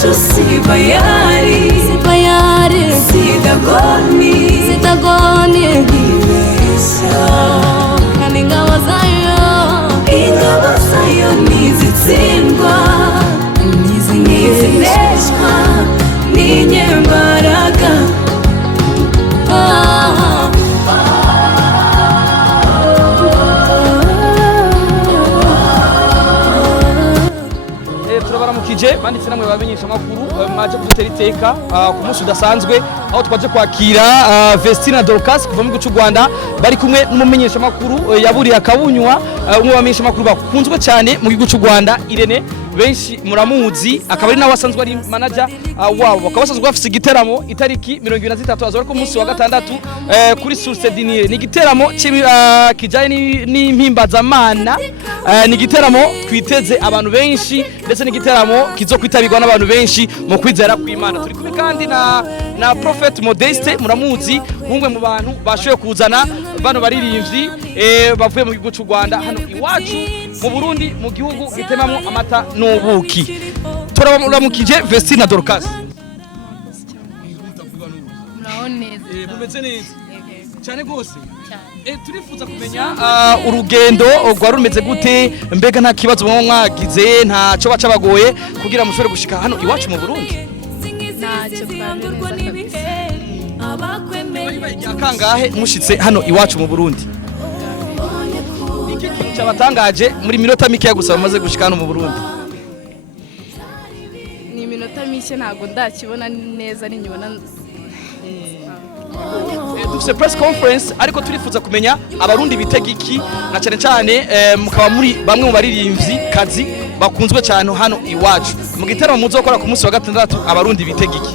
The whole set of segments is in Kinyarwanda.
iwacu si bayari sidagoni ntibeshya kandi ingabo zayo ntizitsindwa ntizineshwa n'inyembaraga turabaramukije banditse namwe bamenyesha makuru maje kudutera iteka ku munsi udasanzwe aho twaje kwakira VESTINE na DORCAS kuva mu gihugu cy'u Rwanda bari kumwe n'umumenyesha makuru yaburiye akabunywa umwe bamenyesha makuru bakunzwe cyane mu gihugu cy'u Rwanda Irene benshi muramuzi akaba ari nawe asanzwe ari manager wabo bakaba basanzwe bafite igiteramo itariki 23 azora ku munsi wa gatandatu kuri Source Dinire ni igiteramo kijanye n'imphimbazamana ni igiteramo twiteze abantu benshi ndetse ni igiteramo kizokwitabirwa n'abantu benshi mu kwizera kw'Imana turi kumwe kandi na Prophet Modeste muramuzi umwe mu bantu bashoye kuzana bano baririmbyi bavuye mu gihugu cy'u Rwanda hano iwacu mu Burundi mu gihugu gitemamo amata n'ubuki turabaramukije VESTINE na DORCAS mumeze neza cyane gose turifuza kumenya urugendo rwa rumeze gute mbega nta kibazo mwagize nta cyo baca bagoye kugira mushobore gushika hano iwacu mu Burundi ntacyo kabisa kangahe mushitse hano iwacu mu Burundi cyabatangaje muri minota mike gusa bamaze gushika hano mu Burundi ni minota mike ntago ndakibona neza ari nyibona dufite press conference ariko turifuza kumenya abarundi bitega iki na cyane cyane mukaba muri bamwe mu baririmbyi kazi bakunzwe cyane hano iwacu mu gitaramo muzokora ku munsi wa gatandatu abarundi bitega iki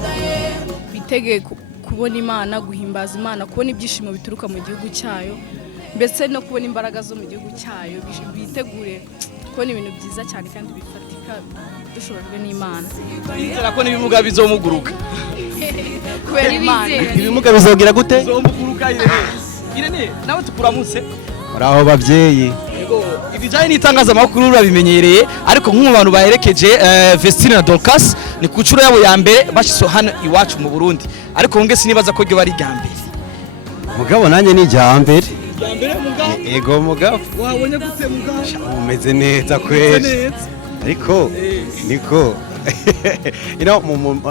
bitege kubona Imana guhimbaza Imana kubona ibyishimo bituruka mu gihugu cyayo mbese no kubona imbaraga zo mu gihugu cyayo bitegure kubona ibintu byiza cyane kandi bifatika dushobojwe n'Imana nzira ko n'ibimuga bizomuguruka kubera Imana ibimuga bizogira gute bizomuguruka Irene nawe tukuramutse uraho bavyeyi ibijanye n'itangazamakuru urabimenyereye ariko nk'umuntu baherekeje VESTINE na DORCAS ni kucuro yabo ya mbere bashiso hano iwacu mu Burundi ariko nge sinibaza ko ryo bari gambere mugabo nanjye ni jambere mugabo ego mugabo wabonye gute mugabo umeze neza kweli ariko niko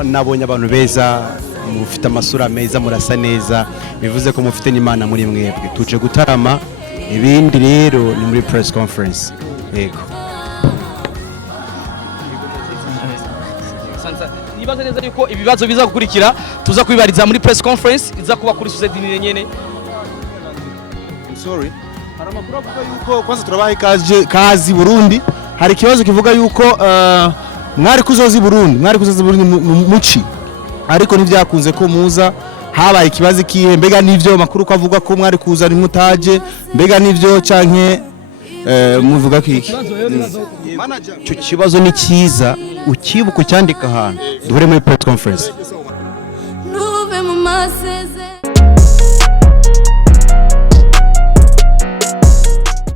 nabonye abantu beza mufite amasura meza murasa neza bivuze ko mufite n'Imana muri mwebwe tuje gutarama ibindi rero ni muri press conference yego nibaza neza yuko ibibazo biza gukurikira tuza kwibariza muri press conference iza kuba kuri Source Dinire nyene sorry hari amakuru avuga yuko kwanza turabaha kazi Burundi hari ikibazo kivuga yuko mwari kuzoza Burundi muci ariko ntivyakunze ko muza habaye ikibazo kihe mbega nivyo makuru ko avuga ko mwari kuza ni mutaje mbega nivyo canke muvuga kiki cyo kibazo ni cyiza ukibuka cyandika ahantu duhure muri press conference nuve mu mase